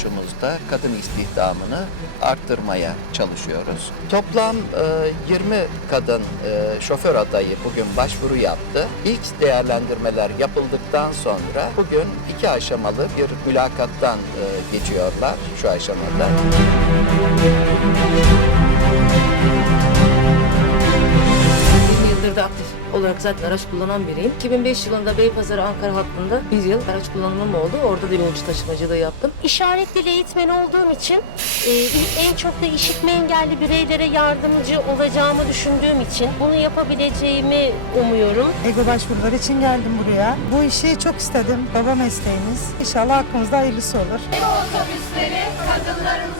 kuruluşumuzda kadın istihdamını arttırmaya çalışıyoruz. Toplam e, 20 kadın e, şoför adayı bugün başvuru yaptı. İlk değerlendirmeler yapıldıktan sonra bugün iki aşamalı bir mülakattan e, geçiyorlar şu aşamada. yıldır da aktif olarak zaten araç kullanan biriyim. 2005 yılında Beypazarı Ankara hattında bir yıl araç kullanımım oldu. Orada da yolcu taşımacılığı yaptım. İşaret dili eğitmeni olduğum için e, en çok da işitme engelli bireylere yardımcı olacağımı düşündüğüm için bunu yapabileceğimi umuyorum. Ego başvuruları için geldim buraya. Bu işi çok istedim. Baba mesleğimiz. İnşallah hakkımızda hayırlısı olur. otobüsleri kadınlarımıza emanet.